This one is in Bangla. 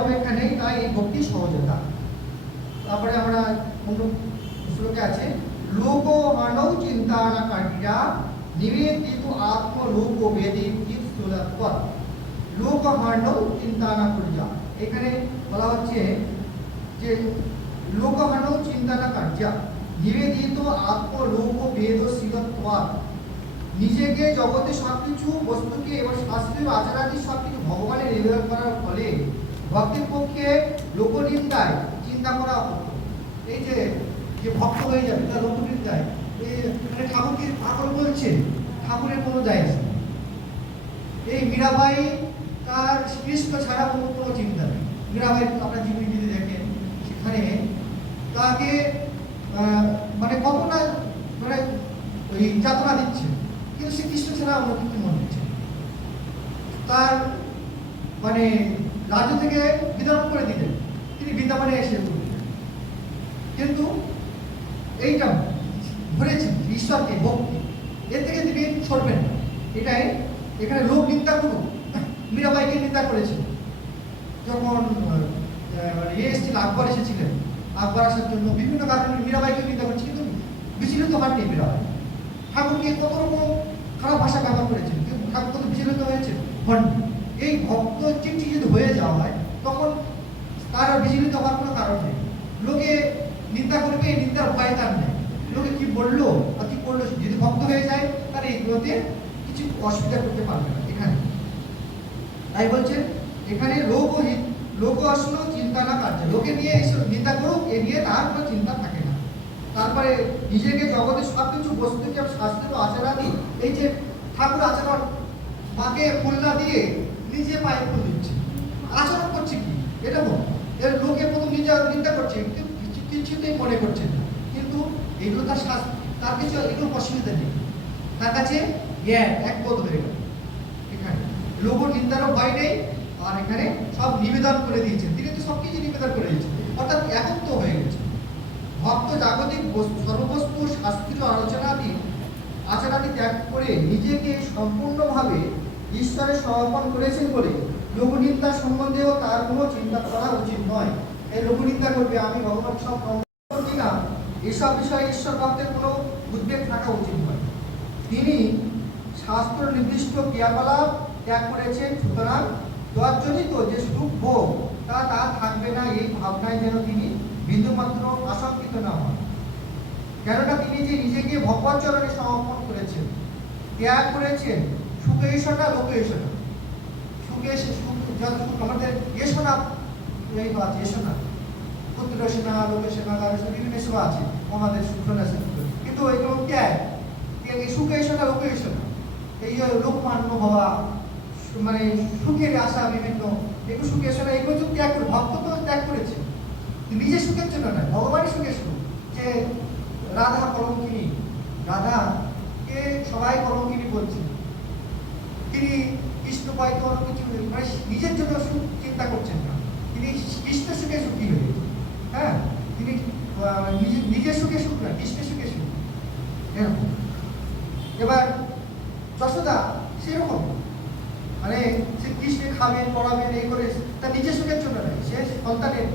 অপেক্ষা নেই, তাই এই ভক্তি সহজতা। তারপরে আমরা অন্য শ্লোকে আছে লোক মানব চিন্তা না কাটিয়া নিবেদিত আত্মলোক বেদে চিৎসুলৎপর। লোক মানব চিন্তা না করিয়া, এখানে বলা হচ্ছে যে লোক মানব চিন্তা না কাটিয়া নিবেদিত আত্মলোক বেদ শিলত্বর। নিজেকে জগতে সবকিছু বস্তুকে এবং শাস্ত্রীয় আচারাদি সবকিছু ভগবানের নিবেদন করার ফলে ভক্তের পক্ষে লোকনিন্দায় চিন্তা করা হতো। এই যে ভক্ত হয়ে যাবে তার লোকনিন্দায় মানে ঠাকুরকে পাগল বলছে, ঠাকুরের কোনো যায় আসে। এই মীরাবাই তার কৃষ্ণ ছাড়া কোনো কোনো চিন্তা নেই। মীরাবাই আপনার জীবনীতে দেখেন, সেখানে তাকে মানে কত না মানে ওই যাতনা দিচ্ছে, কিন্তু সে কৃষ্ণ ছাড়া অন্য কিছু মনে হচ্ছে। তার মানে রাজ্য থেকে বিতরণ করে দিলেন, তিনি বৃন্দাবনে এসে উঠলেন, কিন্তু এইটা ধরেছেন ঈশ্বরকে ভক্তি, এর থেকে তিনি সরবেন না। এটাই এখানে লোক নিন্দা করুক, মীরাবাইকে নিন্দা করেছে। যখন এসেছিল আকবর এসেছিলেন, আকবর আসার জন্য বিভিন্ন কারণে মীরাবাইকে নিন্দা করেছে, কিন্তু বিচলিত হননি মীরাবাই। ঠাকুরকে কত রকম খারাপ ভাষা ব্যবহার করেছেন, কিন্তু ঠাকুর কত বিচলিত হয়েছে হননি। এই ভক্ত চিঠি যদি হয়ে যাওয়া হয়, তখন তার বিচলিত হওয়ার কোনো কারণ নেই। লোকে নিন্দা করবে, এই নিন্দার ভয় তার নেই। লোকে কি বললো বা কি করলো, যদি ভক্ত হয়ে যায় তার এইগুলোতে কিছু অসুবিধা করতে পারবে না। এখানে তাই বলছেন এখানে লোক আসলো চিন্তা না কার্য, লোকে নিয়ে এসে নিন্দা করুক, এ নিয়ে তার কোনো চিন্তা থাকে না। তারপরে নিজেকে জগতের সব কিছু বস্তুকে শাস্ত্র আচরণাদি, এই যে ঠাকুর আচরণ, মাকে ফুল না দিয়ে নিজে পায়ে ফুল দিচ্ছে, আচরণ করছে কি এটা বল। এর লোকে প্রথম নিন্দা করছে, কিছুতেই মনে করছে না, কিন্তু এগুলো তার তার কিছু এগুলো অসুবিধা নেই, তার কাছে এক বোধ হয়ে গেল। এখানে লোক নিন্দারও ভয় নেই, আর এখানে সব নিবেদন করে দিয়েছেন, তিনি তো সবকিছু নিবেদন করে দিয়েছেন, অর্থাৎ একত্ব হয়ে গেছে। ভক্ত জাগতিক সর্ববস্তু শাস্ত্রীয় আচরণাদি ত্যাগ করে নিজেকে সম্পূর্ণভাবে ঈশ্বরের সমর্পণ করেছেন বলে লোকনিন্দা সম্বন্ধেও তার কোনো চিন্তা করা উচিত নয়। এই লোকনিন্দা করবে, আমি ভগবান সব করছি না, এসব বিষয়ে ঈশ্বর ভক্তের কোনো উদ্বেগ থাকা উচিত নয়। তিনি শাস্ত্র নির্দিষ্ট ক্রিয়াকলাপ ত্যাগ করেছেন, সুতরাং তজ্জনিত যে সুখ ভোগ তা থাকবে না, এই ভাবনায় যেন তিনি বিন্দুমাত্র আশঙ্কিত না হন। কেননা তিনি যে নিজেকে ভগবান চরণে সমর্পণ করেছেন, ত্যাগ করেছেন সুখে এসোনা লোকে এসোনা। সুখে এসে সুখ যত সুখ আমাদের এসোনা, এই আছে এসোনা, পুত্র সেনা লোকে সেনা বিভিন্ন সেবা আছে আমাদের সুখ না, কিন্তু এগুলো ত্যাগ, সুখে এসোনা লোকে এসোনা, এই লোকমান্য হওয়া, মানে সুখের আশা বিভিন্ন, এগুলো সুখে এসোনা, এগুলো তো ত্যাগ করে ভক্ত তো ত্যাগ করেছে, নিজের সুখের জন্য নয়, ভগবানের সুখের সুখ। যে রাধা কলঙ্কিনী, রাধাকে সবাই কলঙ্কিনী বলছে, তিনি কৃষ্ণ পাইতে অন্য কিছু মানে নিজের জন্য সুখ চিন্তা করছেন না, তিনি কৃষ্ণ সুখে সুখী হয়ে, হ্যাঁ, তিনি নিজের সুখে সুখ না, কৃষ্ণের সুখে সুখ। এরকম এবার যশোদা সেরকম, মানে সে কৃষ্ণে খাবেন পড়াবেন এই করে, তার নিজের সুখের জন্য নয়, সে সন্তানের